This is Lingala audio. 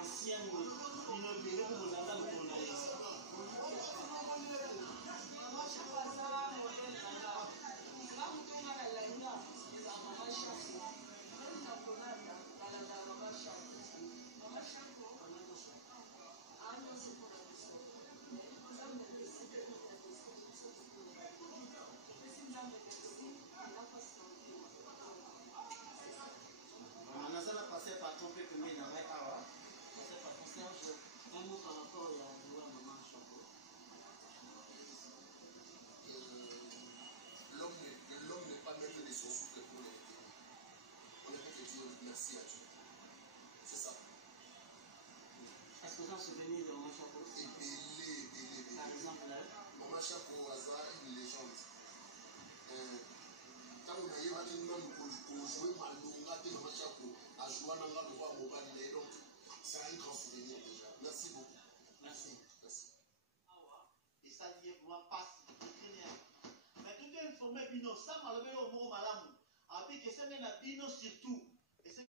ancien inauguré pour mon dada le journaliste. Nazala passé par ton peu comme il n'avait pas. Passé par ton Serge. Un mot par rapport à maman Chapeau. L'homme n'est pas maître de son souffle pour l'aider. On ne peut que dire merci à Dieu. C'est ça. Est-ce que vous en souvenez de Maman Chapeau? Par exemple, Maman Chapeau a une légende. Quand on a eu un joué Malonga, Maman Chapeau a joué dans le roi Mobile. Donc, c'est un grand souvenir déjà. Merci beaucoup. merci. Merci. Et ça dit pour moi passe. Mais tout est informé, Bino, ça m'a levé au mot malamu. Avec que ça mène à Bino surtout.